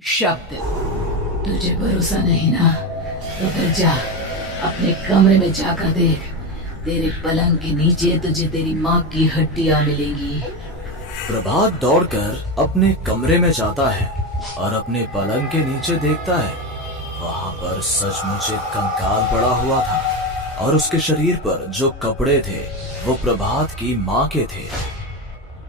शब्द। तुझे भरोसा नहीं ना, तो फिर जा अपने कमरे में जाकर देख। तेरे पलंग के नीचे तुझे तेरी माँ की हड्डियाँ मिलेंगी। प्रभात दौड़कर अपने कमरे में जाता है और अपने पलंग के नीचे देखता है। वहां पर सचमुच एक कंकाल पड़ा हुआ था और उसके शरीर पर जो कपड़े थे वो प्रभात की माँ के थे।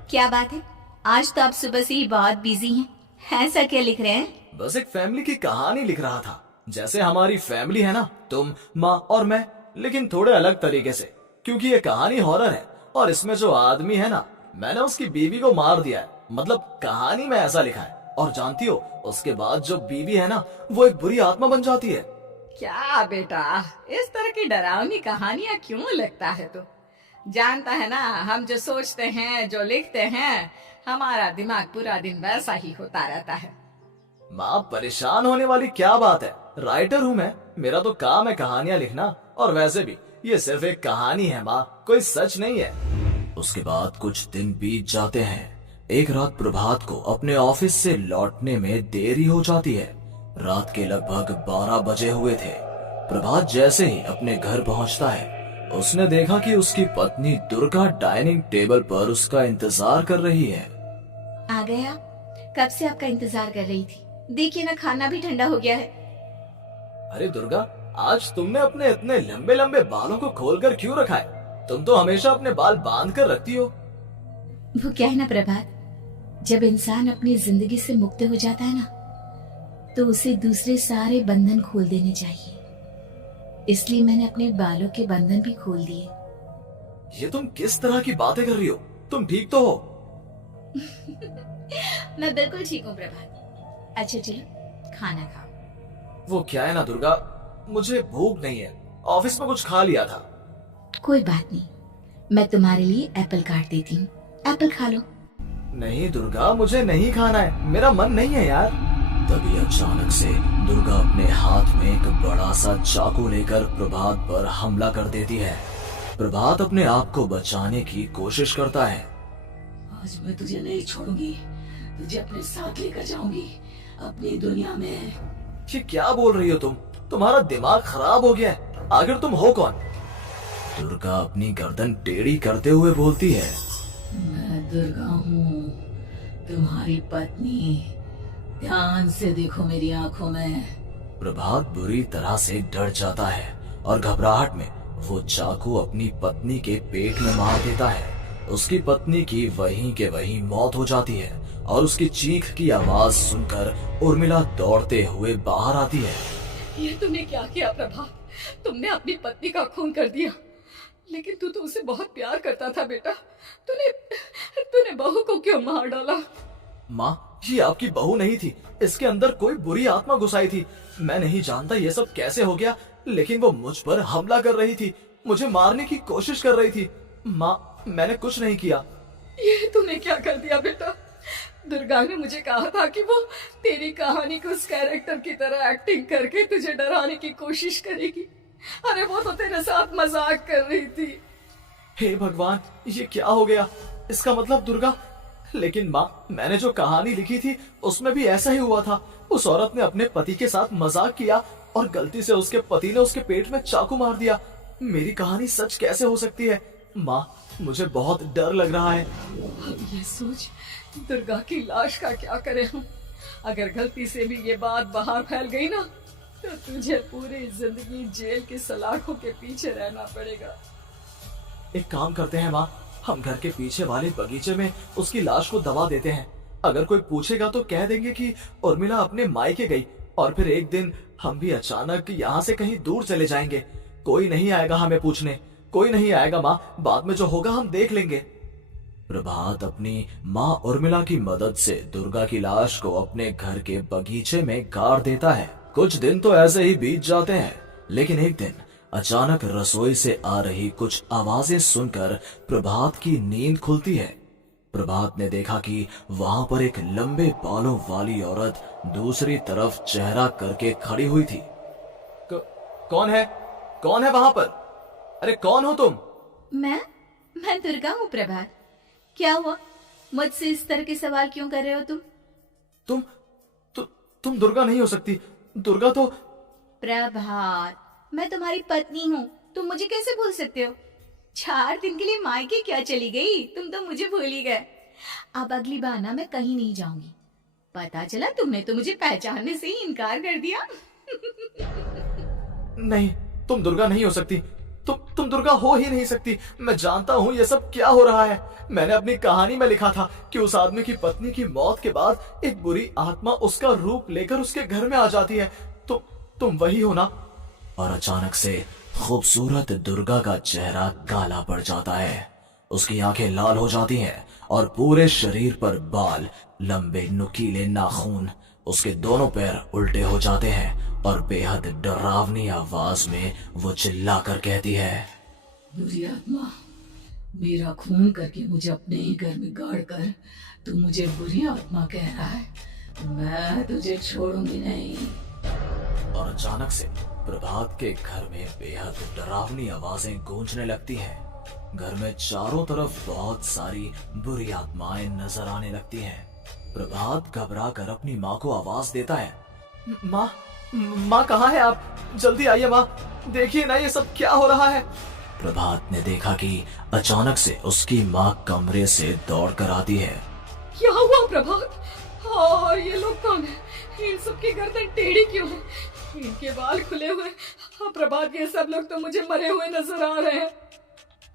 क्या बात है, आज तो आप सुबह से ही बहुत बिजी हैं। ऐसा क्या लिख रहे हैं? बस एक फैमिली की कहानी लिख रहा था। जैसे हमारी फैमिली है ना, तुम, माँ और मैं, लेकिन थोड़े अलग तरीके से। क्योंकि ये कहानी हॉरर है और इसमें जो आदमी है ना, मैंने उसकी बीवी को मार दिया है। मतलब कहानी में ऐसा लिखा है। और जानती हो, उसके बाद जो बीवी है ना, वो एक बुरी आत्मा बन जाती है। क्या बेटा, इस तरह की डरावनी कहानियां क्यों लिखता है तू? जानता है ना, हम जो सोचते हैं, जो लिखते हैं, हमारा दिमाग पूरा दिन वैसा ही होता रहता है। माँ, परेशान होने वाली क्या बात है? राइटर हूँ मैं, मेरा तो काम है कहानियाँ लिखना। और वैसे भी ये सिर्फ एक कहानी है माँ, कोई सच नहीं है। उसके बाद कुछ दिन बीत जाते हैं। एक रात प्रभात को अपने ऑफिस से लौटने में देरी हो जाती है। रात के लगभग 12 बजे हुए थे। प्रभात जैसे ही अपने घर पहुंचता है, उसने देखा कि उसकी पत्नी दुर्गा डाइनिंग टेबल पर उसका इंतजार कर रही है। आ गए आप? कब से आपका इंतजार कर रही थी। देखिए ना, खाना भी ठंडा हो गया है। अरे दुर्गा, आज तुमने अपने इतने लंबे लंबे बालों को खोलकर क्यों रखा है? तुम तो हमेशा अपने बाल बांध कर रखती हो। वो क्या है ना प्रभात, जब इंसान अपनी जिंदगी से मुक्त हो जाता है ना, तो उसे दूसरे सारे बंधन खोल देने चाहिए। इसलिए मैंने अपने बालों के बंधन भी खोल दिए। ये तुम किस तरह की बातें कर रही हो? तुम ठीक तो हो? मैं बिल्कुल ठीक हूँ प्रभात। अच्छा चलो खाना खाओ। वो क्या है ना दुर्गा, मुझे भूख नहीं है। ऑफिस में कुछ खा लिया था। कोई बात नहीं, मैं तुम्हारे लिए एप्पल काट देती हूँ, एप्पल खा लो। नहीं दुर्गा, मुझे नहीं खाना है, मेरा मन नहीं है यार। तभी अचानक से दुर्गा अपने हाथ में एक बड़ा सा चाकू लेकर प्रभात पर हमला कर देती है। प्रभात अपने आप को बचाने की कोशिश करता है। आज मैं तुझे नहीं छोड़ूंगी, तुझे अपने साथ लेकर जाऊंगी अपनी दुनिया में। ये क्या बोल रही हो तुम? तुम्हारा दिमाग खराब हो गया है। आखिर तुम हो कौन? दुर्गा अपनी गर्दन टेढ़ी करते हुए बोलती है। मैं दुर्गा हूँ, तुम्हारी पत्नी। ध्यान से देखो मेरी आंखों में। प्रभात बुरी तरह से डर जाता है और घबराहट में वो चाकू अपनी पत्नी के पेट में मार देता है। उसकी पत्नी की वहीं के वहीं मौत हो जाती है और उसकी चीख की आवाज सुनकर उर्मिला दौड़ते हुए बाहर आती है। ये तुमने क्या किया प्रभा? तुमने अपनी पत्नी का खून कर दिया। लेकिन तू तो उसे बहुत प्यार करता था बेटा। तूने तूने बहू को क्यों मार डाला? माँ, ये आपकी बहू नहीं थी। इसके अंदर कोई बुरी आत्मा घुसाई थी। मैं नहीं जानता ये सब कैसे हो गया, लेकिन वो मुझ पर हमला कर रही थी, मुझे मारने की कोशिश कर रही थी। माँ, मैंने कुछ नहीं किया। ये तूने क्या कर दिया बेटा? दुर्गा ने मुझे कहा था कि वो तेरी कहानी को उस कैरेक्टर की तरह एक्टिंग करके तुझे डराने की कोशिश करेगी। अरे वो तो तेरे साथ मजाक कर रही थी। हे भगवान, ये क्या हो गया? इसका मतलब दुर्गा। लेकिन माँ, मैंने जो कहानी लिखी थी उसमें भी ऐसा ही हुआ था। उस औरत ने अपने पति के साथ मजाक किया और गलती से उसके पति ने उसके पेट में चाकू मार दिया। मेरी कहानी सच कैसे हो सकती है? माँ, मुझे बहुत डर लग रहा है। अब ये सोच, दुर्गा की लाश का क्या करें हम? अगर गलती से भी ये बात बाहर फैल गई ना, तो तुझे पूरी जिंदगी जेल की सलाखों के पीछे रहना पड़ेगा। एक काम करते हैं माँ, हम घर के पीछे वाले बगीचे में उसकी लाश को दबा देते हैं। अगर कोई पूछेगा तो कह देंगे कि उर्मिला अपने मायके गई और फिर एक दिन हम भी अचानक यहाँ से कहीं दूर चले जाएंगे। कोई नहीं आएगा हमें पूछने, कोई नहीं आएगा माँ, बाद में जो होगा हम देख लेंगे। प्रभात अपनी माँ उर्मिला की मदद से दुर्गा की लाश को अपने घर के बगीचे में गाड़ देता है। कुछ दिन तो ऐसे ही बीत जाते हैं, लेकिन एक दिन अचानक रसोई से आ रही कुछ आवाजें सुनकर प्रभात की नींद खुलती है। प्रभात ने देखा कि वहां पर एक लंबे बालों वाली औरत दूसरी तरफ चेहरा करके खड़ी हुई थी। कौन है? कौन है वहां पर? अरे कौन हो तुम? मैं दुर्गा हूँ प्रभात। क्या हुआ, मुझसे इस तरह के सवाल क्यों कर रहे हो तुम? तुम तुम दुर्गा नहीं हो सकती। दुर्गा तो प्रभात, मैं तुम्हारी पत्नी हूँ, तुम मुझे कैसे भूल सकते हो? 4 दिन के लिए मायके क्या चली गई, तुम तो मुझे भूल ही गए। अब अगली बार ना मैं कहीं नहीं जाऊंगी। पता चला तुमने तो मुझे पहचानने से ही इनकार कर दिया। नहीं, तुम दुर्गा नहीं हो सकती। तुम दुर्गा हो ही नहीं सकती। मैं जानता हूँ ये सब क्या हो रहा है। मैंने अपनी कहानी में लिखा था कि उस आदमी की पत्नी की मौत के बाद एक बुरी आत्मा उसका रूप लेकर उसके घर में आ जाती है। तुम वही हो ना? और अचानक से खूबसूरत दुर्गा का चेहरा काला पड़ जाता है। उसकी आंखें लाल हो जाती हैं और पूरे शरीर पर बाल, लंबे नुकीले नाखून, उसके दोनों पैर उल्टे हो जाते हैं और बेहद डरावनी आवाज में वो चिल्लाकर कहती है, बुरी आत्मा, मेरा खून करके मुझे अपने ही घर में गाड़ कर तू मुझे बुरी आत्मा कह रहा है। मैं तुझे छोड़ूंगी नहीं। और अचानक से प्रभात के घर में बेहद डरावनी आवाजें गूंजने लगती हैं। घर में चारों तरफ बहुत सारी बुरी आत्माएं नजर आने लगती हैं। प्रभात घबरा कर अपनी माँ को आवाज देता है, माँ कहाँ है आप? जल्दी आइए माँ, देखिए ना ये सब क्या हो रहा है। प्रभात ने देखा कि अचानक से उसकी माँ कमरे से दौड़ कर आती है। क्या हुआ प्रभात? और ये लोग कौन है? इन सब की गर्दन टेढ़ी क्यों है? इनके बाल खुले हुए। हाँ प्रभात, ये सब लोग तो मुझे मरे हुए नजर आ रहे हैं।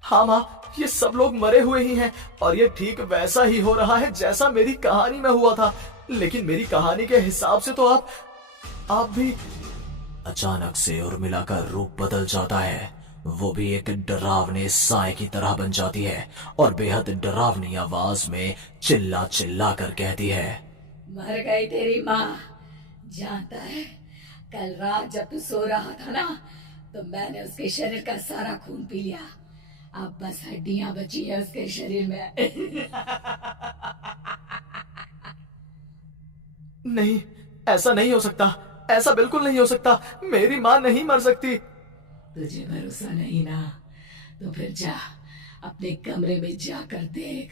हाँ माँ, ये सब लोग मरे हुए ही हैं और ये ठीक वैसा ही हो रहा है जैसा मेरी कहानी में हुआ था। लेकिन मेरी कहानी के हिसाब से तो आप भी। अचानक से उर्मिला का रूप बदल जाता है। वो भी एक डरावने साए की तरह बन जाती है और बेहद डरावनी आवाज में चिल्ला चिल्ला कर कहती है, मर गई तेरी माँ। जानता है, कल रात जब तू सो रहा था ना, तो मैंने उसके शरीर का सारा खून पी लिया। अब बस हड्डियां बची है उसके शरीर में। नहीं, ऐसा नहीं हो सकता। ऐसा बिल्कुल नहीं हो सकता। मेरी माँ नहीं मर सकती। तुझे भरोसा नहीं ना, तो फिर जा अपने कमरे में जाकर देख।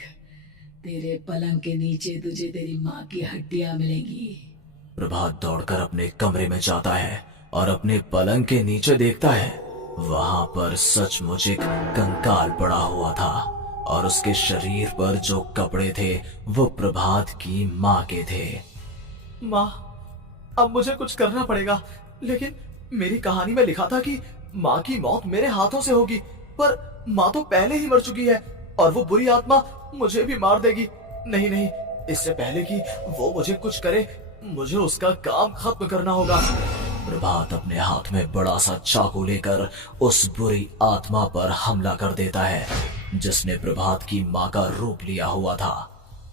तेरे पलंग के नीचे तुझे तेरी माँ की हड्डियां मिलेंगी। प्रभात दौड़कर अपने कमरे में जाता है और अपने पलंग के नीचे देखता है। वहां पर सचमुच एक कंकाल पड़ा हुआ था और उसके शरीर पर जो कपड़े थे वो प्रभात की माँ के थे। माँ, अब मुझे कुछ करना पड़ेगा। लेकिन मेरी कहानी में लिखा था कि माँ की मौत मेरे हाथों से होगी, पर माँ तो पहले ही मर चुकी है और वो बुरी आत्मा मुझे भी मार देगी। नहीं, इससे पहले कि वो मुझे कुछ करे, मुझे उसका काम खत्म करना होगा। प्रभात अपने हाथ में बड़ा सा चाकू लेकर उस बुरी आत्मा पर हमला कर देता है जिसने प्रभात की माँ का रूप लिया हुआ था,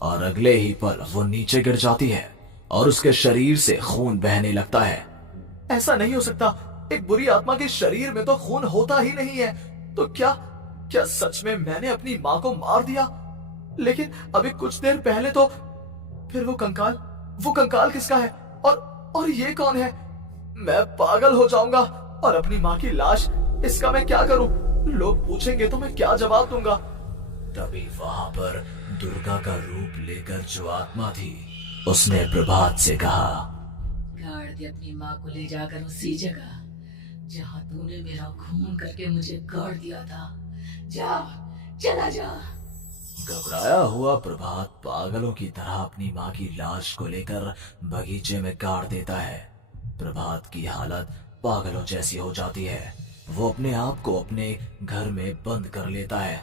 और अगले ही पल वो नीचे गिर जाती है और उसके शरीर से खून बहने लगता है। ऐसा नहीं हो सकता। एक बुरी आत्मा के शरीर में तो खून होता ही नहीं है। तो क्या सच में मैंने अपनी माँ को मार दिया? लेकिन अभी कुछ देर पहले तो फिर वो कंकाल किसका है? और ये कौन है? मैं पागल हो जाऊंगा। और अपनी माँ की लाश, इसका मैं क्या करूं? लोग पूछेंगे तो मैं क्या जवाब दूंगा? तभी वहां पर दुर्गा का रूप लेकर जो आत्मा थी उसने प्रभात से कहा, गाड़ दे अपनी माँ को ले जाकर उसी जगह जहाँ तूने मेरा खून करके मुझे गाड़ दिया था। चला जा। घबराया हुआ प्रभात पागलों की तरह अपनी माँ की लाश को लेकर बगीचे में गाड़ देता है। प्रभात की हालत पागलों जैसी हो जाती है। वो अपने आप को अपने घर में बंद कर लेता है।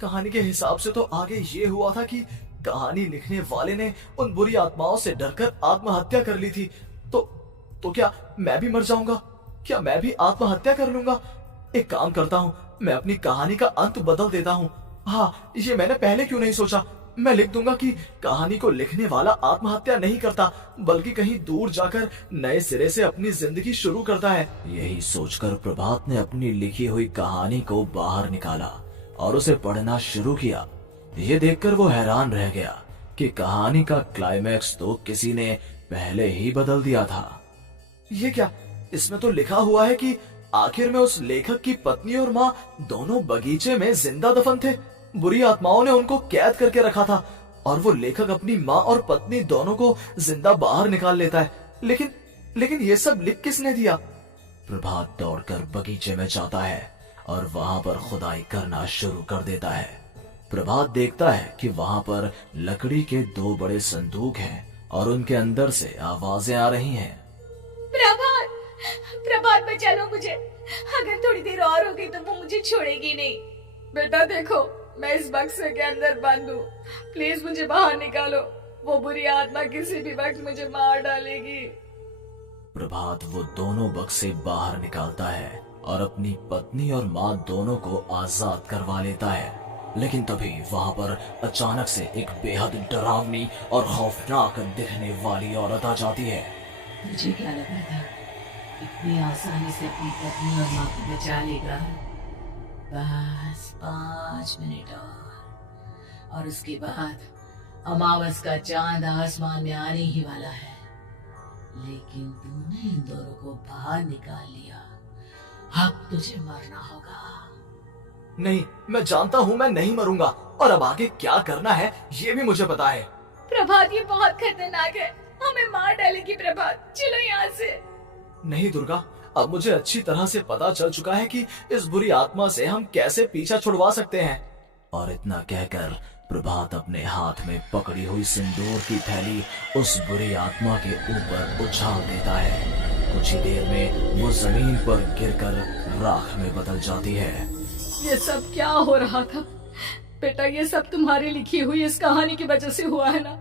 कहानी के हिसाब से तो आगे ये हुआ था कि कहानी लिखने वाले ने उन बुरी आत्माओं से डरकर आत्महत्या कर ली थी। तो क्या मैं भी मर जाऊंगा? क्या मैं भी आत्महत्या कर लूंगा? एक काम करता हूँ, मैं अपनी कहानी का अंत बदल देता हूँ। हाँ, ये मैंने पहले क्यों नहीं सोचा। मैं लिख दूंगा कि कहानी को लिखने वाला आत्महत्या नहीं करता, बल्कि कहीं दूर जाकर नए सिरे से अपनी जिंदगी शुरू करता है। यही सोचकर प्रभात ने अपनी लिखी हुई कहानी को बाहर निकाला और उसे पढ़ना शुरू किया। ये देखकर वो हैरान रह गया कि कहानी का क्लाइमैक्स तो किसी ने पहले ही बदल दिया था। ये क्या? इसमें तो लिखा हुआ है कि आखिर में उस लेखक की पत्नी और माँ दोनों बगीचे में जिंदा दफन थे। बुरी आत्माओं ने उनको कैद करके रखा था और वो लेखक अपनी माँ और पत्नी दोनों को जिंदा बाहर निकाल लेता है। लेकिन लेकिन ये सब लिख किसने दिया? प्रभात दौड़कर बगीचे में जाता है और वहां पर खुदाई करना शुरू कर देता है। प्रभात देखता है कि वहां पर लकड़ी के 2 बड़े संदूक हैं और उनके अंदर से आवाजें आ रही हैं। प्रभात, प्रभात बचा लो मुझे, अगर थोड़ी देर और हो गई तो वो मुझे छोड़ेगी नहीं। बेटा देखो, मैं इस बक्से के अंदर बंद हूँ, प्लीज मुझे बाहर निकालो, वो बुरी आत्मा किसी भी वक्त मुझे मार डालेगी। प्रभात वो दोनों बक्से बाहर निकालता है और अपनी पत्नी और माँ दोनों को आजाद करवा लेता है। लेकिन तभी वहां पर अचानक से एक बेहद डरावनी और खौफनाक दिखने वाली औरत आ जाती है। मुझे क्या लगा था इतनी आसानी से अपनी पत्नी और माँ को बचा लेगा। बस 5 मिनट और उसके बाद अमावस का चांद आसमान में आने ही वाला है। लेकिन तूने इन दोनों को बाहर निकाल लिया, अब तुझे मरना होगा। नहीं, मैं जानता हूँ मैं नहीं मरूंगा, और अब आगे क्या करना है ये भी मुझे पता है। प्रभात ये बहुत खतरनाक है, हमें मार डालेगी प्रभात, चलो यहाँ से। नहीं दुर्गा, अब मुझे अच्छी तरह से पता चल चुका है कि इस बुरी आत्मा से हम कैसे पीछा छुड़वा सकते हैं। और इतना कहकर प्रभात अपने हाथ में पकड़ी हुई सिंदूर की थैली उस बुरी आत्मा के ऊपर उछाल देता है। कुछ ही देर में वो जमीन पर गिरकर राख में बदल जाती है। ये सब क्या हो रहा था बेटा? ये सब तुम्हारी लिखी हुई इस कहानी की वजह से हुआ है ना?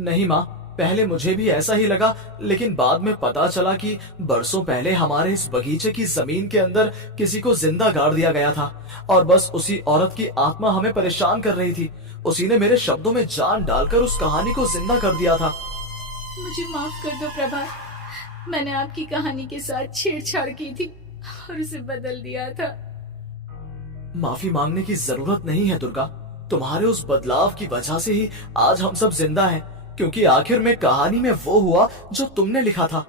नहीं माँ, पहले मुझे भी ऐसा ही लगा, लेकिन बाद में पता चला कि बरसों पहले हमारे इस बगीचे की जमीन के अंदर किसी को जिंदा गाड़ दिया गया था और बस उसी औरत की आत्मा हमें परेशान कर रही थी। उसी ने मेरे शब्दों में जान डालकर उस कहानी को जिंदा कर दिया था। मुझे माफ कर दो प्रभात, मैंने आपकी कहानी के साथ छेड़छाड़ की थी और उसे बदल दिया था। माफी मांगने की जरूरत नहीं है दुर्गा, तुम्हारे उस बदलाव की वजह से ही आज हम सब जिंदा हैं, क्योंकि आखिर में कहानी में वो हुआ जो तुमने लिखा था।